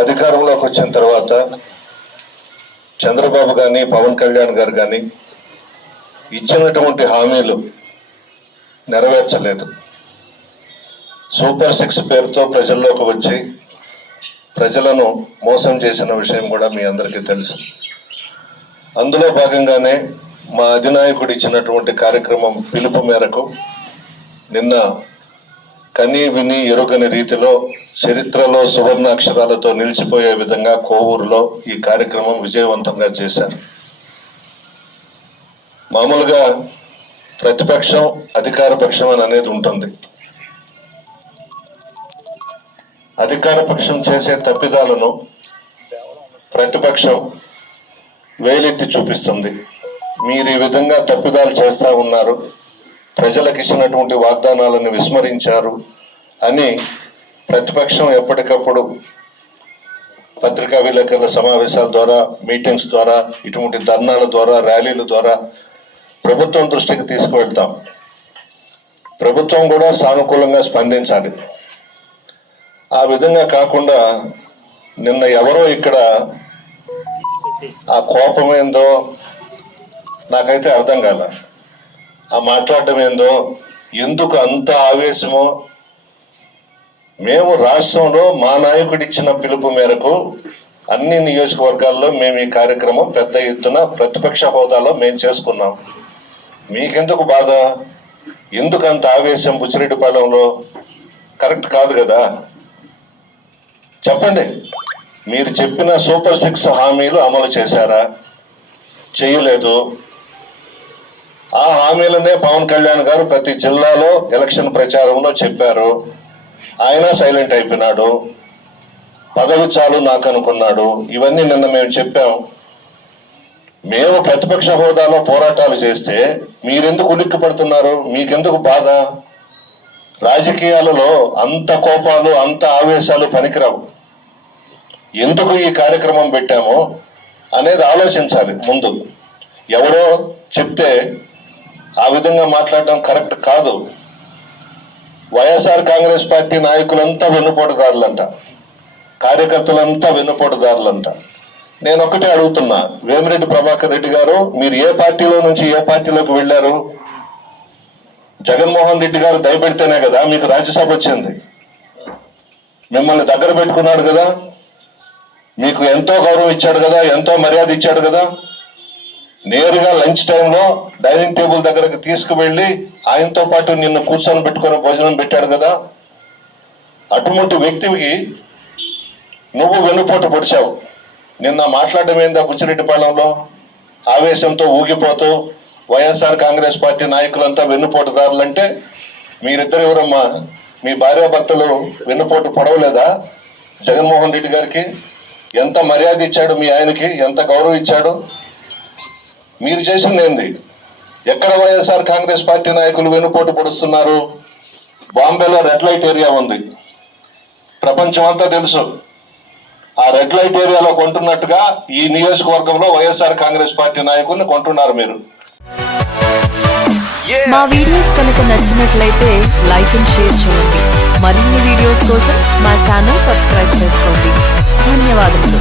అధికారంలోకి వచ్చిన తర్వాత చంద్రబాబు కానీ పవన్ కళ్యాణ్ గారు కానీ ఇచ్చినటువంటి హామీలు నెరవేర్చలేదు. సూపర్ సిక్స్ పేరుతో ప్రజల్లోకి వచ్చి ప్రజలను మోసం చేసిన విషయం కూడా మీ అందరికీ తెలుసు. అందులో భాగంగానే మా అధినాయకుడు ఇచ్చినటువంటి కార్యక్రమం పిలుపు మేరకు నిన్న కని విని ఎరుగని రీతిలో చరిత్రలో సువర్ణ అక్షరాలతో నిలిచిపోయే విధంగా కోవూరులో ఈ కార్యక్రమం విజయవంతంగా చేశారు. మామూలుగా ప్రతిపక్షం అధికార పక్షం అని అనేది ఉంటుంది. అధికార పక్షం చేసే తప్పిదాలను ప్రతిపక్షం వేలెత్తి చూపిస్తుంది. మీరు ఈ విధంగా తప్పిదాలు చేస్తూ ఉన్నారు. ప్రజలకు ఇచ్చినటువంటి వాగ్దానాలను విస్మరించారు అని ప్రతిపక్షం ఎప్పటికప్పుడు పత్రికా విలేకరుల సమావేశాల ద్వారా మీటింగ్స్ ద్వారా ఇటువంటి ధర్నాల ద్వారా ర్యాలీల ద్వారా ప్రభుత్వం దృష్టికి తీసుకువెళ్తాం. ప్రభుత్వం కూడా సానుకూలంగా స్పందించాలి. ఆ విధంగా కాకుండా నిన్న ఎవరో ఇక్కడ ఆ కోపం ఏందో నాకైతే అర్థం కాల. ఆ మాట్లాడటం ఏందో ఎందుకు అంత ఆవేశమో మేము రాష్ట్రంలో మా నాయకుడు ఇచ్చిన పిలుపు మేరకు అన్ని నియోజకవర్గాల్లో మేము ఈ కార్యక్రమం పెద్ద ఎత్తున ప్రతిపక్ష హోదాలో మేము చేసుకున్నాం. మీకెందుకు బాధ? ఎందుకు అంత ఆవేశం బుచ్చిరెడ్డిపాలెంలో? కరెక్ట్ కాదు కదా? చెప్పండి. మీరు చెప్పిన సూపర్ సిక్స్ హామీలు అమలు చేశారా? చేయలేదు. ఆ హామీలనే పవన్ కళ్యాణ్ గారు ప్రతి జిల్లాలో ఎలక్షన్ ప్రచారంలో చెప్పారు. ఆయన సైలెంట్ అయిపోయినాడు. పదవి చాలు నాకు అనుకున్నాడు. ఇవన్నీ నిన్న మేము చెప్పాం. మేము ప్రతిపక్ష హోదాలో పోరాటాలు చేస్తే మీరెందుకు ఉలిక్కి పడుతున్నారు మీకెందుకు బాధ? రాజకీయాలలో అంత కోపాలు అంత ఆవేశాలు పనికిరావు. ఎందుకు ఈ కార్యక్రమం పెట్టామో అనేది ఆలోచించాలి ముందు. ఎవరో చెప్తే ఆ విధంగా మాట్లాడడం కరెక్ట్ కాదు. వైఎస్ఆర్ కాంగ్రెస్ పార్టీ నాయకులంతా వెన్నుపోటుదారులంట. కార్యకర్తలంతా వెన్నుపోటుదారులంట. నేను ఒకటే అడుగుతున్నా వేమిరెడ్డి ప్రభాకర్ రెడ్డి గారు మీరు ఏ పార్టీలో నుంచి ఏ పార్టీలోకి వెళ్ళారు? జగన్మోహన్ రెడ్డి గారు దయపెడితేనే కదా మీకు రాజ్యసభ వచ్చింది. మిమ్మల్ని దగ్గర పెట్టుకున్నాడు కదా? మీకు ఎంతో గౌరవం ఇచ్చాడు కదా ఎంతో మర్యాద ఇచ్చాడు కదా? నేరుగా లంచ్ టైంలో డైనింగ్ టేబుల్ దగ్గరకు తీసుకువెళ్ళి ఆయనతో పాటు నిన్ను కూర్చొని పెట్టుకొని భోజనం పెట్టాడు కదా. అటువంటి వ్యక్తికి నువ్వు వెన్నుపోటు పొడిచావు. నిన్న మాట్లాడడం ఏందా బుచ్చిరెడ్డిపాళెంలో? ఆవేశంతో ఊగిపోతూ వైఎస్ఆర్ కాంగ్రెస్ పార్టీ నాయకులంతా వెన్నుపోటుదారులంటే మీరిద్దరు ఎవరమ్మా? మీ భార్యాభర్తలు వెన్నుపోటు పొడవలేదా? జగన్మోహన్ రెడ్డి గారికి ఎంత మర్యాద ఇచ్చాడు మీ ఆయనకి? ఎంత గౌరవం ఇచ్చాడు? మీరు చేసింది ఏంది ఎక్కడ వైఎస్ఆర్ కాంగ్రెస్ పార్టీ నాయకులు వెనుపోటు పొడుస్తున్నారు? బాంబేలో రెడ్ లైట్ ఏరియా ఉంది. ప్రపంచం అంతా తెలుసు. ఆ రెడ్ లైట్ ఏరియాలో కొంటున్నట్టుగా ఈ నియోజకవర్గంలో వైఎస్ఆర్ కాంగ్రెస్ పార్టీ నాయకుల్ని కొంటున్నారు మీరు. మా వీడియోస్ కనుక నచ్చినట్లయితే లైక్ అండ్ షేర్ చేయండి. మరిన్ని వీడియోస్ కోసం మా ఛానల్ సబ్స్క్రైబ్ చేసుకోండి. ధన్యవాదములు.